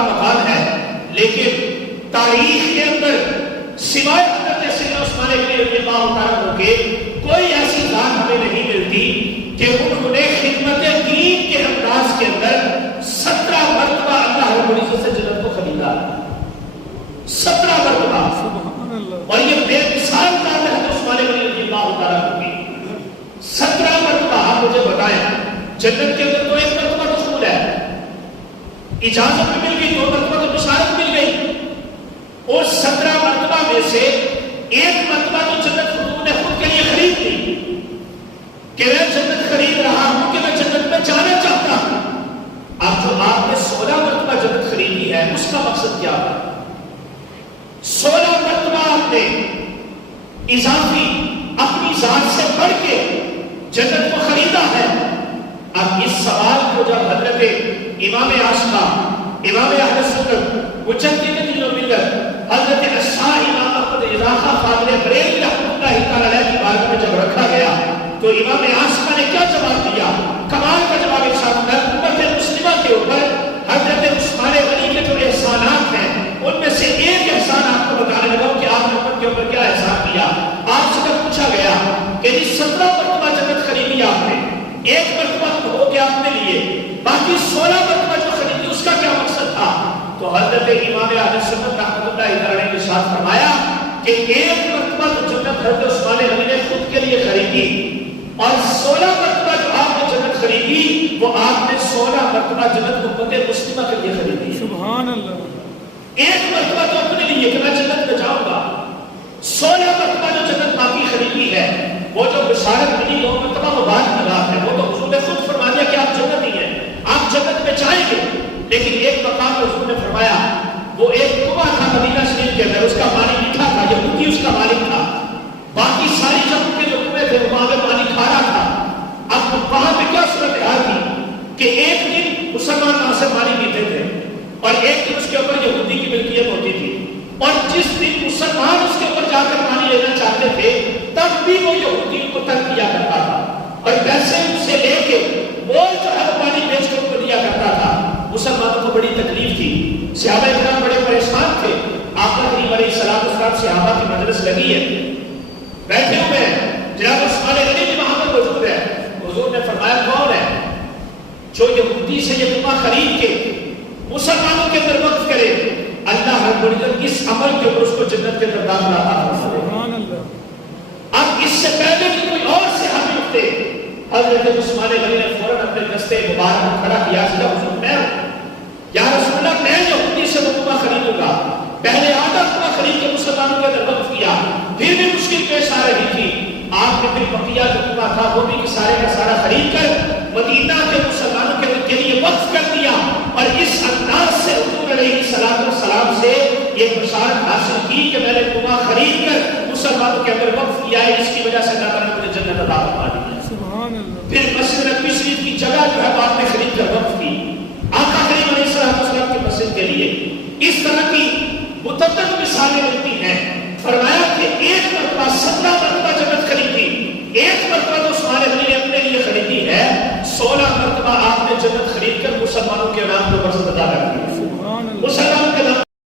کا مقام ہے، لیکن تاریخ کے اندر سوائے حضرت سیدنا عثمان غنی رضی اللہ عنہ کے کوئی ایسی ذات ہمیں نہیں ملتی کہ انہوں نے خدمت دین کے انداز کے اندر 17 مرتبہ اللہ رب العزت سے جنت کو خریدا، 17 مرتبہ، اور یہ بے مثال ذات ہے حضرت عثمان غنی رضی اللہ عنہ کی 17 مرتبہ۔ آپ مجھے بتائیں جنت کے اندر تو ایک مرتبہ دخول ہے، اجازت بھی مل گئی، 2 مرتبہ تو بشارت مل گئی، اور 17 مرتبہ میں سے ایک مرتبہ تو جنت حضور نے خود کے لیے خرید لی کہ میں جنت خرید رہا ہوں کہ میں جنت میں جانا چاہتا ہوں۔ اب جو آپ نے 16 مرتبہ جنت خریدی ہے اس کا مقصد کیا ہے؟ 16 مرتبہ آپ نے اضافی اپنی ذات سے بڑھ کے جنت کو خریدا ہے۔ اب اس سوال کو جب حضرت امام عاشقہ، امام اہل سنت، مجدد دین و ملت، حضرت اشاع امام احمد اضافہ فاضل بریلوی رحمۃ اللہ تعالی علیہ کی بارگاہ میں جب رکھا گیا تو امام عاشقہ نے کیا جواب دیا؟ کمال کا جواب ارشاد ہے، امت مسلمہ کے اوپر حضرت عثمان غنی کے جو احسانات ہیں ان میں سے ایک احسان آپ کو بتانے لگا کہ آپ نے امت کے اوپر کیا احسان کیا۔ آپ سے جب پوچھا گیا کہ 17 مرتبہ جنت خریدی آپ نے، ایک مرتبہ تو ہو گیا اپنے لیے، باقی 16 مرتبہ جو خریدی اس کا کیا مقصد تھا؟ تو حضرت امام اہل سنت رحمۃ اللہ علیہ نے ارشاد فرمایا کہ ایک مرتبہ تو جنت حضرت عثمان غنی نے خود کے لیے خریدی، اور 16 مرتبہ جو آپ نے جنت خریدی وہ آپ نے 16 مرتبہ جنت امت مسلمہ کے لیے خریدی۔ سبحان اللہ۔ ایک مرتبہ تو اپنے لیے کہ میں جنت میں جاؤں گا، 16 مرتبہ جو جنت باقی خریدی ہے وہ جو بشارت ملی 2 مرتبہ وہ بات کی بات ہے، وہ تو حضور نے خود فرما دیا کہ آپ جنت ہی ہیں، آپ جنت میں جائیں گے۔ لیکن ایک مقام حضور نے فرمایا وہ ایک کنواں تھا مدینہ شریف کے اندر، اس کا پانی میٹھا تھا، یہودی اس کا مالک تھا، باقی ساری جگہوں کے جو کنویں تھے وہاں پہ پانی کھارا تھا۔ اب وہاں پہ کیا صورتحال تھی کہ ایک دن مسلمان وہاں سے پانی پیتے تھے اور ایک دن اس کے اوپر یہودی کی ملکیت ہوتی تھی، اور جس دن مسلمان اس کے اوپر جا کر پانی لینا چاہتے تھے تب بھی وہ یہودی کو تنگ کیا کرتا تھا، اور پیسے ان سے لے کے وہ جو ہے پانی بیچ کر ان کو دیا کرتا تھا۔ مسلمانوں کو بڑی تکلیف تھی، صحابہ کرام بڑے پریشان تھے۔ آقا کریم علیہ السلام صحابہ کی مجلس لگی ہے، بیٹھے ہوئے ہیں، جناب عثمان غنی بھی وہاں پر موجود ہے۔ حضور نے فرمایا کون ہے جو یہودی سے یہ کنواں خرید کے مسلمانوں کے اندر وقف کرے، اللہ رب العزت اس عمل کے اوپر اس کو جنت کے اندر داخلہ عطا فرمائے۔ اب اس سے پہلے کہ کوئی اور صحابی اٹھتے، حضرت عثمان غنی نے فوراً اپنے دستے مبارک کھڑا کیا، حضور میں یا رسول اللہ میں یہودی سے وہ کنواں خریدوں گا۔ پہلے آدھا کنواں خرید کے مسلمانوں کے اندر وقف کیا، پھر بھی مشکل پیش آ رہی تھی، آپ نے پھر بقیہ جو کنواں تھا وہ بھی سارے کا سارا خرید کر مدینہ کے مسلمانوں کے لیے وقف کر دیا، اور اس انداز سے حضور علیہ السلام سے یہ بشارت حاصل کی کہ میں نے کنواں خرید کر مسلمانوں کے اندر وقف کیا ہے، اس کی وجہ سے اللہ تعالیٰ نے مجھے جنت عطا فرما دی۔ پھر مسجد نبوی شریف کی جگہ جو ہے آپ نے خرید کر وقف کی آقا کریم علیہ السلام کی مسجد کے لیے۔ اس طرح کی متعدد مثالیں ملتی ہیں۔ فرمایا